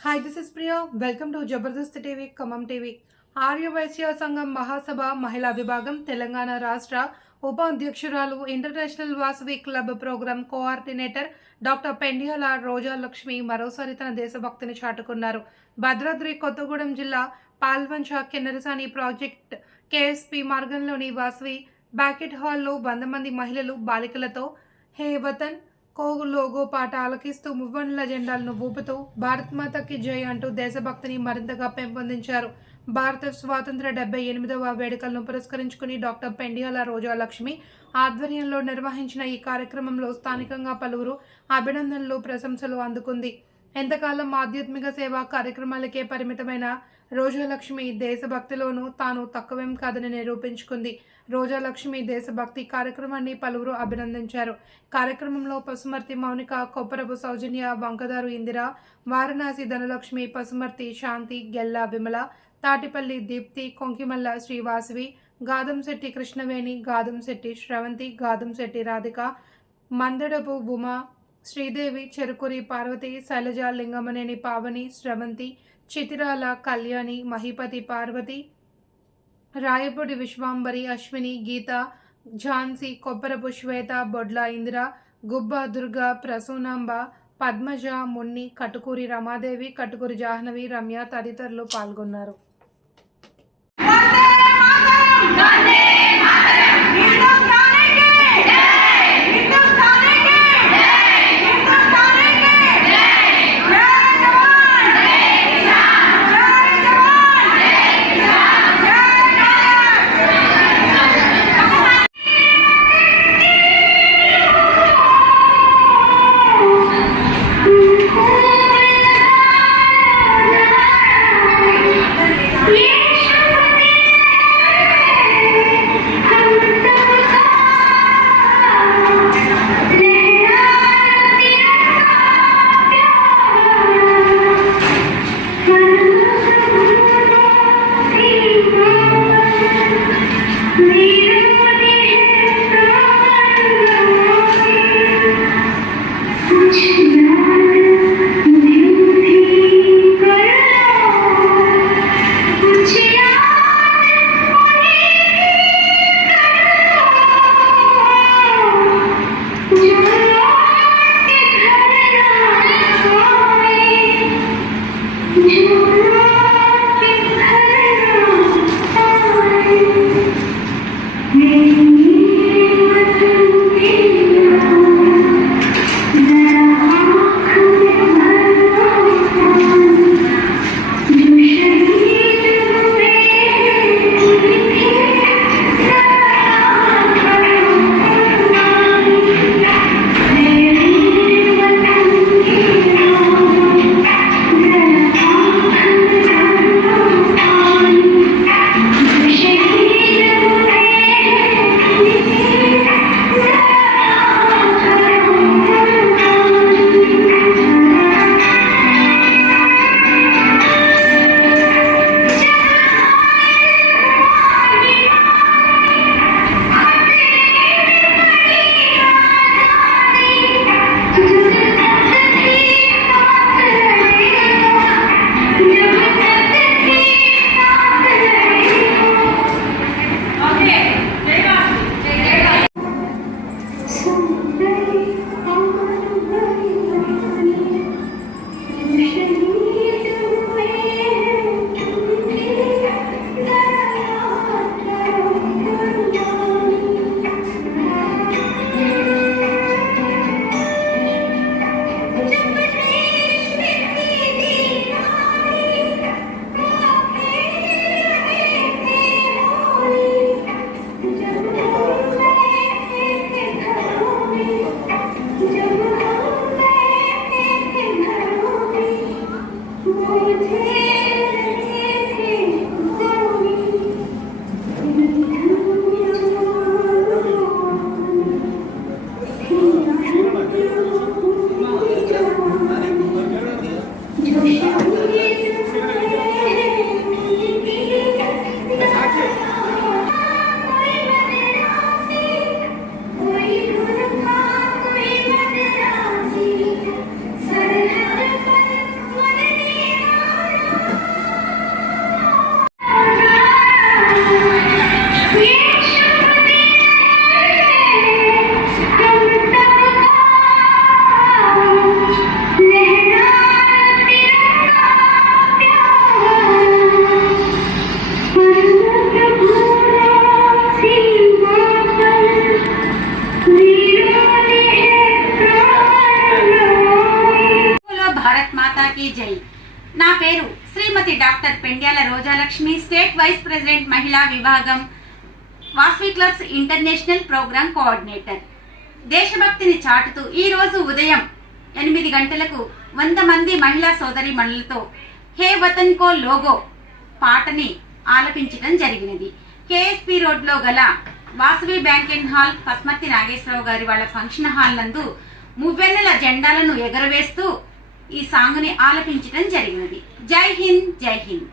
Hi this is Priya welcome to Jabardasth TV Khammam TV Arya Vysya Sangham Mahasabha మహిళా విభాగం తెలంగాణ రాష్ట్ర ఉప అధ్యక్షురాలు international Vasavi club programme coordinator doctor Pendiyala Roja Lakshmi మరోసారి తన దేశభక్తిని చాటుకున్నారు. భద్రాద్రి కొత్తగూడెం జిల్లా పాల్వంచ కిన్నెరసాని ప్రాజెక్ట్ కేఎస్పి మార్గంలోని వాసవి బ్యాకెట్ హాల్లో వంద మంది మహిళలు బాలికలతో హే వతన్ కోగు లోగో పాట ఆలకిస్తూ మువ్వన్ల జెండాలను ఊపుతూ భారత్ మాతకి జై అంటూ దేశభక్తిని మరింతగా పెంపొందించారు. భారత స్వాతంత్ర డెబ్బై ఎనిమిదవ వేడుకలను పురస్కరించుకుని డాక్టర్ పెండియాల రోజా లక్ష్మి ఆధ్వర్యంలో నిర్వహించిన ఈ కార్యక్రమంలో స్థానికంగా పలువురు అభినందనలు ప్రశంసలు అందుకుంది. ఎంతకాలం ఆధ్యాత్మిక సేవా కార్యక్రమాలకే పరిమితమైన రోజాలక్ష్మి దేశభక్తిలోనూ తాను తక్కువేం కాదని నిరూపించుకుంది. రోజాలక్ష్మి దేశభక్తి కార్యక్రమాన్ని పలువురు అభినందించారు. కార్యక్రమంలో పసుమర్తి మౌనిక కొప్పరపు సౌజన్య వంకదారు ఇందిర వారణాసి ధనలక్ష్మి పసుమర్తి శాంతి గెల్లా విమల తాటిపల్లి దీప్తి కొంకిమల్ల శ్రీవాసవి గాదంశెట్టి కృష్ణవేణి గాదంశెట్టి శ్రవంతి గాదంశెట్టి రాధిక మందడపు ఉమా శ్రీదేవి చెరుకురి పార్వతి శైలజ లింగమనేని పావని శ్రవంతి చితిరాల కళ్యాణి మహిపతి పార్వతి రాయపూడి విశ్వాంబరి అశ్విని గీత ఝాన్సీ కొబ్బరపు శ్వేత బొడ్ల ఇందిర గుబ్బ దుర్గ ప్రసూనాంబ పద్మజ మున్ని కటుకూరి రమాదేవి కటుకూరి జాహ్నవి రమ్య తదితరులు పాల్గొన్నారు. ఐడియల్ నా పేరు Shrimati doctor Pendyala Rojalakshmi state vice president మహిళా విభాగం Vasavi clubs international program coordinator. దేశభక్తిని చాటుతూ ఈరోజు ఉదయం ఎనిమిది గంటలకు వంద మంది మహిళా సోదరి మణులతో హే వతన్ కో లోగో పాటని ఆలపించడం జరిగినది. కేఎస్పి రోడ్లో గల వాసవి బ్యాంకెన్ హాల్ పస్మతి నాగేశ్వరరావు గారి వాళ్ళ ఫంక్షన్ హాల్ నందు మువ్వెన్నెల జెండాలను ఎగరవేస్తూ ఈ సాంగ్ని ఆలపించడం జరిగినది. జై హింద్ జై హింద్.